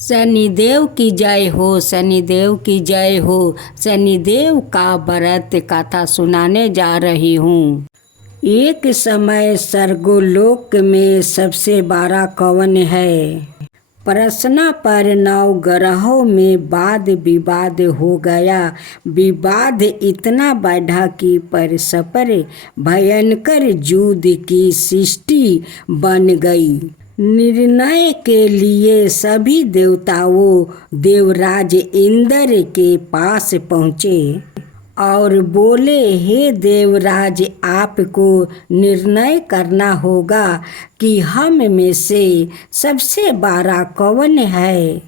शनिदेव की जय हो, शनिदेव की जय हो। शनिदेव का व्रत कथा सुनाने जा रही हूँ। एक समय स्वर्गलोक में सबसे बड़ा कौन है? प्रश्न पर 9 ग्रहों में वाद विवाद हो गया। विवाद इतना बढ़ा कि परस्पर भयंकर युद्ध की सृष्टि बन गई। निर्णय के लिए सभी देवताओं देवराज इंद्र के पास पहुँचे और बोले, हे देवराज, आपको निर्णय करना होगा कि हम में से सबसे बड़ा कौन है।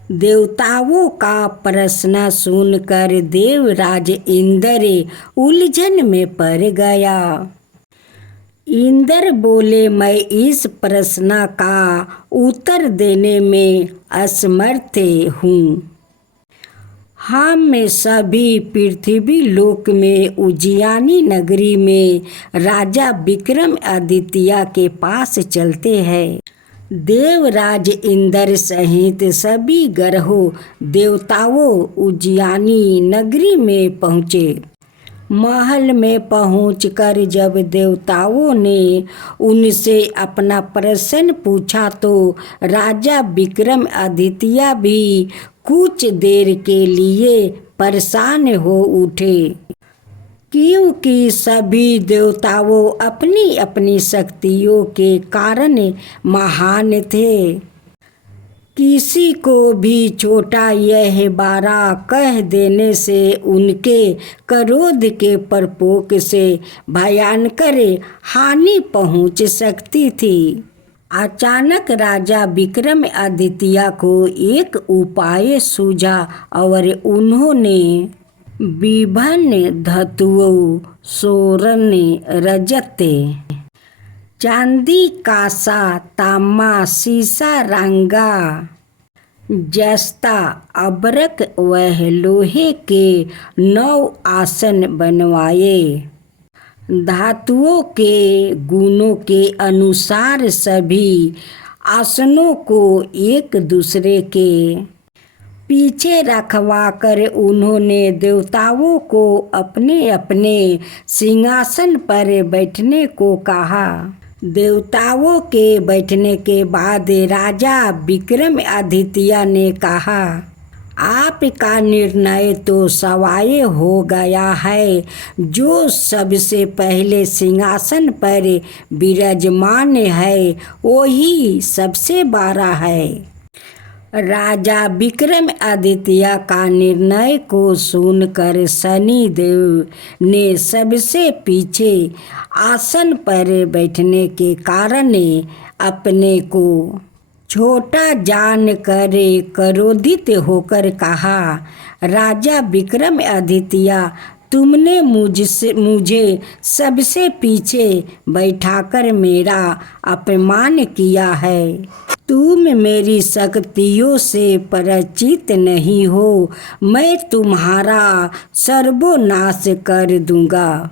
देवताओं का प्रश्न सुनकर देवराज इंद्र उलझन में पड़ गया। इंद्र बोले, मैं इस प्रश्न का उत्तर देने में असमर्थ हूँ। हम सभी पृथ्वी लोक में उज्जैनी नगरी में राजा विक्रमादित्य के पास चलते हैं। देवराज इंद्र सहित सभी ग्रहों देवताओं उज्जैनी नगरी में पहुँचे। महल में पहुंचकर जब देवताओं ने उनसे अपना प्रश्न पूछा तो राजा विक्रमादित्य भी कुछ देर के लिए परेशान हो उठे, क्योंकि सभी देवताओं अपनी अपनी शक्तियों के कारण महान थे। किसी को भी छोटा यह बड़ा कह देने से उनके क्रोध के प्रकोप से भयंकर हानि पहुंच सकती थी। अचानक राजा विक्रमादित्य को एक उपाय सूझा और उन्होंने विभिन्न धातुओं, स्वर्ण, रजत, चांदी, कांसा, तांबा, सीसा, रंगा, जस्ता, अबरक व लोहे के 9 आसन बनवाए। धातुओं के गुणों के अनुसार सभी आसनों को एक दूसरे के पीछे रखवा कर उन्होंने देवताओं को अपने अपने सिंहासन पर बैठने को कहा। देवताओं के बैठने के बाद राजा विक्रमादित्य ने कहा, आपका निर्णय तो सवाय हो गया है। जो सबसे पहले सिंहासन पर विराजमान है वही सबसे बड़ा है। राजा विक्रमादित्य का निर्णय को सुनकर शनिदेव ने सबसे पीछे आसन पर बैठने के कारण अपने को छोटा जानकर क्रोधित होकर कहा, राजा विक्रमादित्य, तुमने मुझे सबसे पीछे बैठाकर मेरा अपमान किया है। तुम मेरी शक्तियों से परिचित नहीं हो। मैं तुम्हारा सर्वनाश कर दूंगा।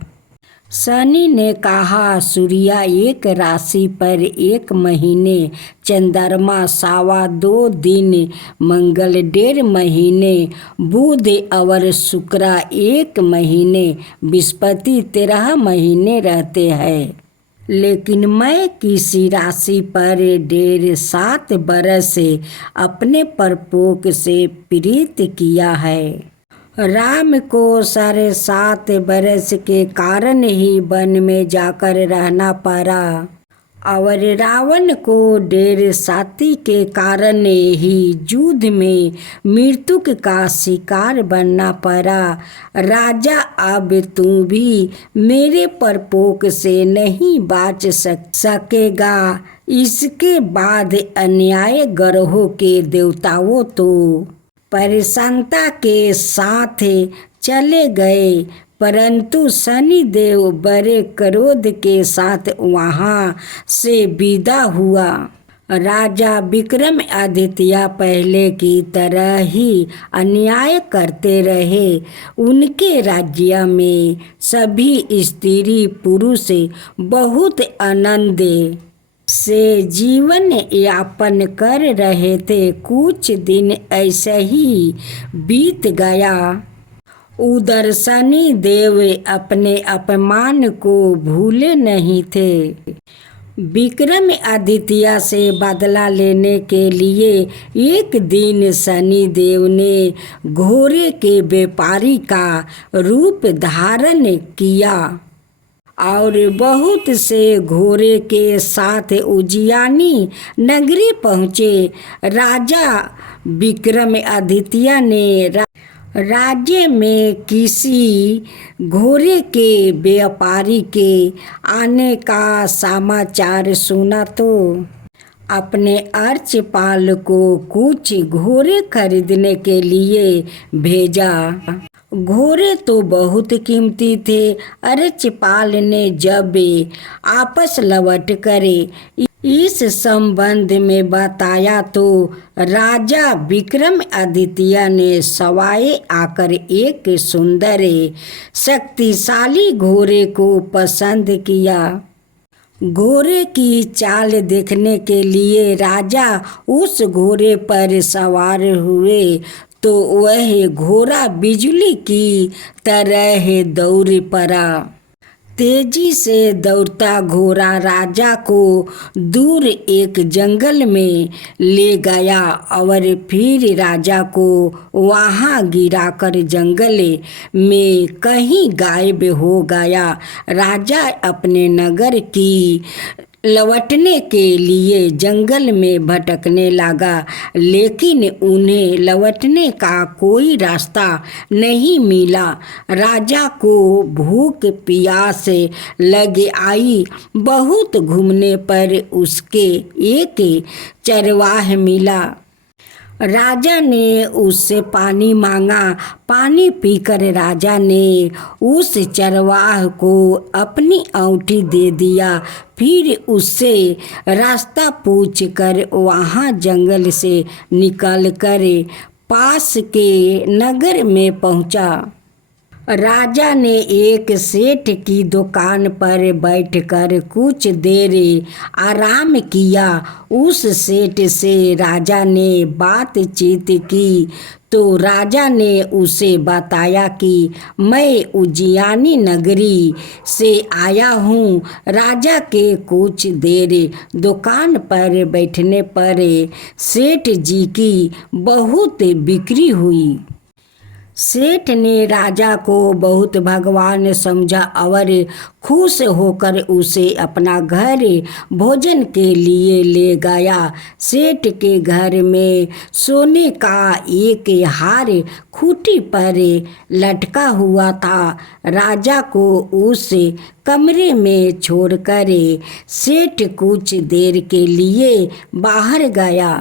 शनि ने कहा, सूर्य एक राशि पर 1 महीने, चंद्रमा 2.25 दिन, मंगल 1.5 महीने, बुध और शुक्र 1 महीने, बृहस्पति 13 महीने रहते हैं। लेकिन मैं किसी राशि पर 7.5 बरस अपने प्रकोप से प्रीत किया है। राम को 7.5 बरस के कारण ही वन में जाकर रहना पड़ा और रावण को 7.5 के कारण ही युद्ध में मृत्यु का शिकार बनना पड़ा। राजा, अब तू भी मेरे प्रकोप से नहीं बच सकेगा। इसके बाद अन्याय ग्रहों के देवताओं तो प्रसन्नता के साथ चले गए, परंतु शनिदेव बड़े क्रोध के साथ वहाँ से विदा हुआ। राजा विक्रमादित्य पहले की तरह ही अन्याय करते रहे। उनके राज्य में सभी स्त्री पुरुष बहुत आनंद से जीवन यापन कर रहे थे। कुछ दिन ऐसे ही बीत गया। उधर शनि देव अपने अपमान को भूले नहीं थे। विक्रमादित्य से बदला लेने के लिए एक दिन शनि देव ने घोड़े के व्यापारी का रूप धारण किया और बहुत से घोड़े के साथ उज्जैनी नगरी पहुँचे। राजा विक्रमादित्य ने राज्य में किसी घोड़े के व्यापारी के आने का समाचार सुना तो अपने अर्चपाल को कुछ घोड़े खरीदने के लिए भेजा। घोड़े तो बहुत कीमती थे। अर्चपाल ने जब आपस लौट कर इस संबंध में बताया तो राजा विक्रमादित्य ने सवाए आकर एक सुंदर शक्तिशाली घोड़े को पसंद किया। घोड़े की चाल देखने के लिए राजा उस घोड़े पर सवार हुए तो वह घोड़ा बिजली की तरह दौड़ पड़ा। तेजी से दौड़ता घोड़ा राजा को दूर एक जंगल में ले गया और फिर राजा को वहां गिराकर जंगल में कहीं गायब हो गया। राजा अपने नगर की लौटने के लिए जंगल में भटकने लगा, लेकिन उन्हें लौटने का कोई रास्ता नहीं मिला। राजा को भूख प्यास लग आई। बहुत घूमने पर उसके एक चरवाह मिला। राजा ने उससे पानी मांगा। पानी पीकर राजा ने उस चरवाह को अपनी अंगूठी दे दिया। फिर उससे रास्ता पूछकर वहाँ जंगल से निकलकर पास के नगर में पहुँचा। राजा ने एक सेठ की दुकान पर बैठकर कुछ देर आराम किया। उस सेठ से राजा ने बातचीत की तो राजा ने उसे बताया कि मैं उज्जैनी नगरी से आया हूँ। राजा के कुछ देर दुकान पर बैठने पर सेठ जी की बहुत बिक्री हुई। सेठ ने राजा को बहुत भगवान समझा और खुश होकर उसे अपना घर भोजन के लिए ले गया। सेठ के घर में सोने का एक हार खूंटी पर लटका हुआ था। राजा को उस कमरे में छोड़कर सेठ कुछ देर के लिए बाहर गया।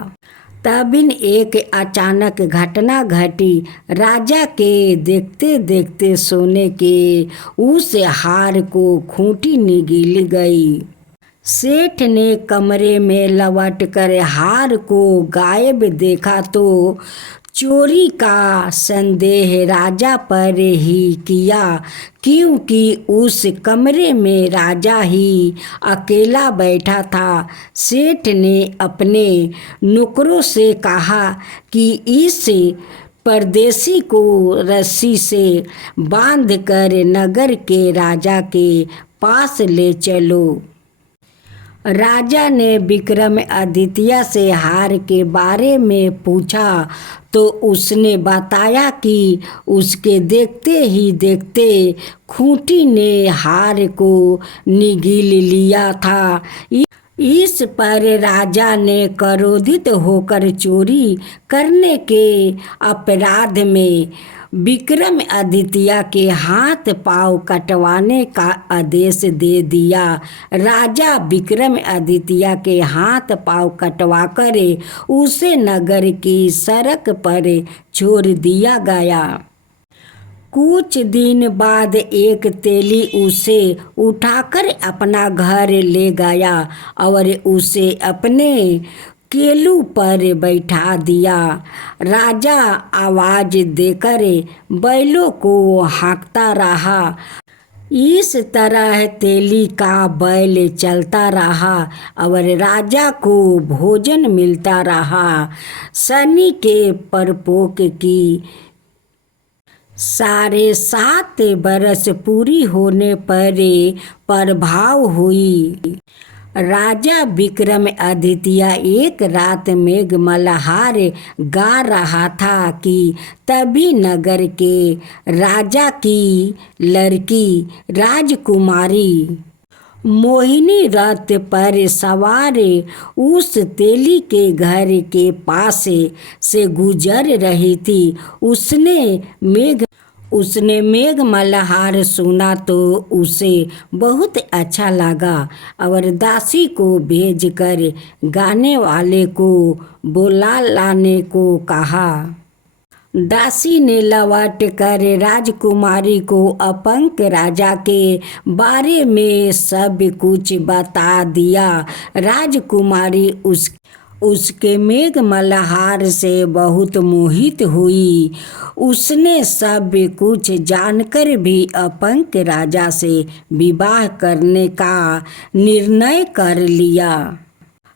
तभी एक अचानक घटना घटी। राजा के देखते देखते सोने के उस हार को खूंटी निगल गई। सेठ ने कमरे में लौटकर हार को गायब देखा तो चोरी का संदेह राजा पर ही किया, क्योंकि उस कमरे में राजा ही अकेला बैठा था। सेठ ने अपने नौकरों से कहा कि इस परदेसी को रस्सी से बांधकर नगर के राजा के पास ले चलो। राजा ने विक्रमादित्य से हार के बारे में पूछा तो उसने बताया कि उसके देखते ही देखते खूंटी ने हार को निगल लिया था। इस पर राजा ने क्रोधित होकर चोरी करने के अपराध में विक्रमादित्य के हाथ पांव कटवाने का आदेश दे दिया। राजा विक्रमादित्य के हाथ पांव कटवाकर उसे नगर की सड़क पर छोड़ दिया गया। कुछ दिन बाद एक तेली उसे उठाकर अपना घर ले गया और उसे अपने केलू पर बैठा दिया। राजा आवाज देकर बैलों को हाँकता रहा। इस तरह तेली का बैल चलता रहा और राजा को भोजन मिलता रहा। शनि के परपोक की 7.5 बरस पूरी होने पर प्रभाव हुई। राजा विक्रमादित्य एक रात मेघ मल्हार गा रहा था कि तभी नगर के राजा की लड़की राजकुमारी मोहिनी रथ पर सवार उस तेली के घर के पास से गुजर रही थी। उसने मेघ मल्हार सुना तो उसे बहुत अच्छा लगा और दासी को भेजकर गाने वाले को बुला लाने को कहा। दासी ने लौट कर राजकुमारी को अपंक राजा के बारे में सब कुछ बता दिया। राजकुमारी उसके मेघ मल्हार से बहुत मोहित हुई। उसने सब कुछ जानकर भी अपंक राजा से विवाह करने का निर्णय कर लिया।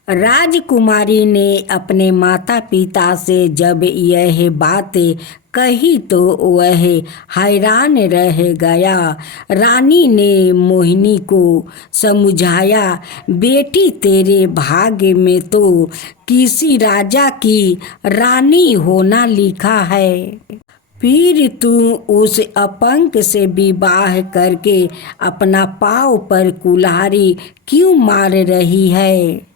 राजकुमारी ने अपने माता पिता से जब यह बात कही तो वह हैरान रह गया। रानी ने मोहिनी को समझाया, बेटी तेरे भाग्य में तो किसी राजा की रानी होना लिखा है, फिर तू उस अपंक से विवाह करके अपना पाँव पर कुल्हाड़ी क्यों मार रही है।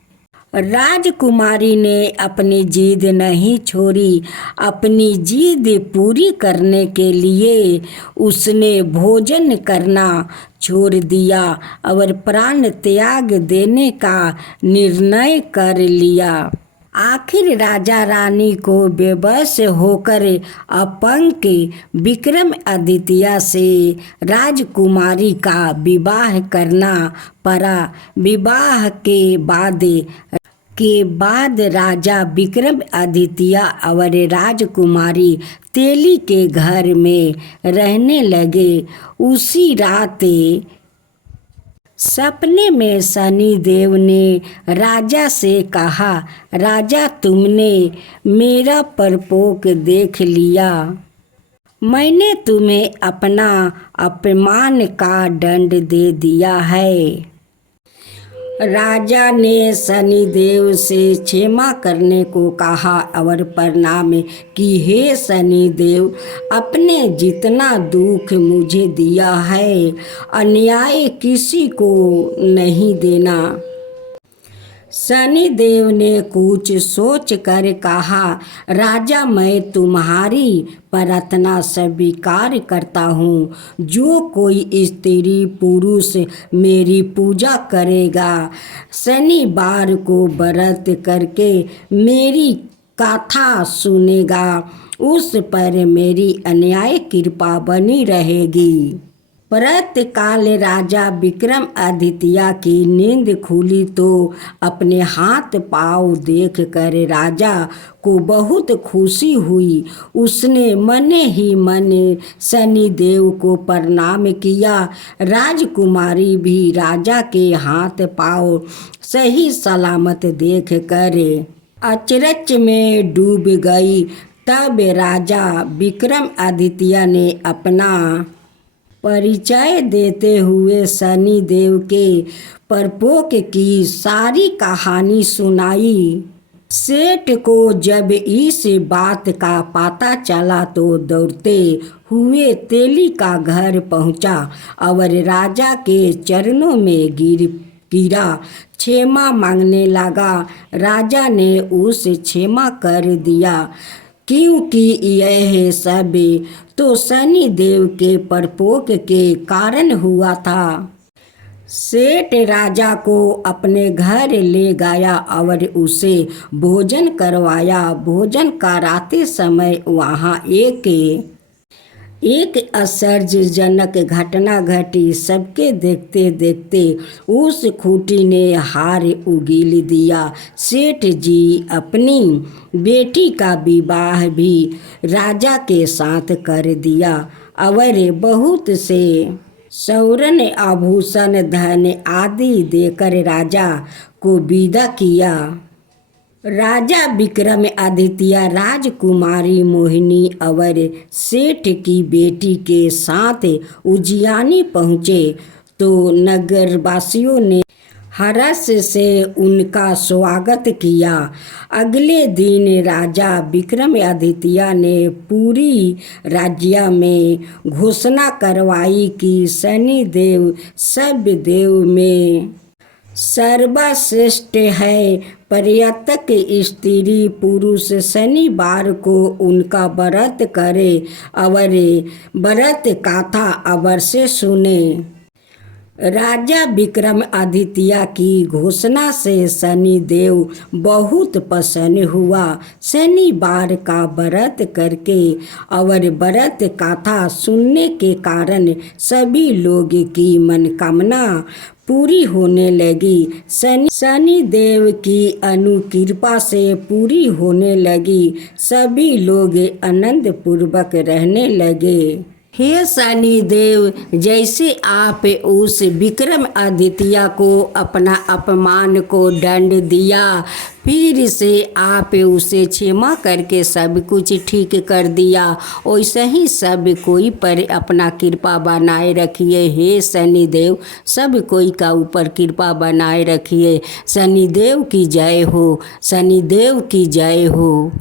राजकुमारी ने अपनी जिद नहीं छोड़ी। अपनी जिद पूरी करने के लिए उसने भोजन करना छोड़ दिया और प्राण त्याग देने का निर्णय कर लिया। आखिर राजा रानी को बेबस होकर अपंक विक्रमादित्य से राजकुमारी का विवाह करना पड़ा। विवाह के बाद राजा विक्रमादित्य और राजकुमारी तेली के घर में रहने लगे। उसी रात सपने में शनि देव ने राजा से कहा, राजा तुमने मेरा परपोक देख लिया। मैंने तुम्हें अपना अपमान का दंड दे दिया है। राजा ने शनिदेव से क्षमा करने को कहा और प्रणाम कि हे शनिदेव, अपने जितना दुख मुझे दिया है अन्याय किसी को नहीं देना। शनिदेव ने कुछ सोच कर कहा, राजा मैं तुम्हारी प्रार्थना स्वीकार करता हूँ। जो कोई स्त्री पुरुष मेरी पूजा करेगा, शनिवार को व्रत करके मेरी कथा सुनेगा, उस पर मेरी अन्याय कृपा बनी रहेगी। प्रातःकाल राजा विक्रमादित्य की नींद खुली तो अपने हाथ पाँव देख कर राजा को बहुत खुशी हुई। उसने मन ही मन शनिदेव को प्रणाम किया। राजकुमारी भी राजा के हाथ पाँव सही सलामत देख कर अचरज में डूब गई। तब राजा विक्रमादित्य ने अपना परिचय देते हुए शनिदेव के परपोक की सारी कहानी सुनाई। सेठ को जब इस बात का पता चला तो दौड़ते हुए तेली का घर पहुंचा और राजा के चरणों में गिरा क्षमा मांगने लगा। राजा ने उसे क्षमा कर दिया, क्योंकि यह सब तो शनिदेव के परपोक के कारण हुआ था। सेठ राजा को अपने घर ले गया और उसे भोजन करवाया। भोजन कराते समय वहाँ एक आश्चर्यजनक घटना घटी। सबके देखते देखते उस खूंटी ने हार उगील दिया। सेठ जी अपनी बेटी का विवाह भी राजा के साथ कर दिया और बहुत से सौरन आभूषण धन आदि देकर राजा को विदा किया। राजा विक्रमादित्य राजकुमारी मोहिनी और सेठ की बेटी के साथ उज्जैनी पहुँचे तो नगरवासियों ने हर्ष से उनका स्वागत किया। अगले दिन राजा विक्रमादित्य ने पूरी राज्य में घोषणा करवाई कि शनिदेव सब देव में सर्वश्रेष्ठ है। पर्यटक स्त्री पुरुष शनिवार को उनका व्रत करे और व्रत कथा अवश्य सुने। राजा विक्रमादित्य की घोषणा से शनिदेव बहुत प्रसन्न हुआ। शनिवार का व्रत करके और व्रत कथा सुनने के कारण सभी लोग की मनोकामना पूरी होने लगी। शनिदेव की अनुकृपा से पूरी होने लगी। सभी लोग आनंद पूर्वक रहने लगे। हे शनिदेव, जैसे आप उस विक्रमादित्य को अपना अपमान को दंड दिया, फिर से आप उसे क्षमा करके सब कुछ ठीक कर दिया, वैसे ही सब कोई पर अपना कृपा बनाए रखिए। हे शनिदेव, सब कोई का ऊपर कृपा बनाए रखिए। शनिदेव की जय हो, शनिदेव की जय हो।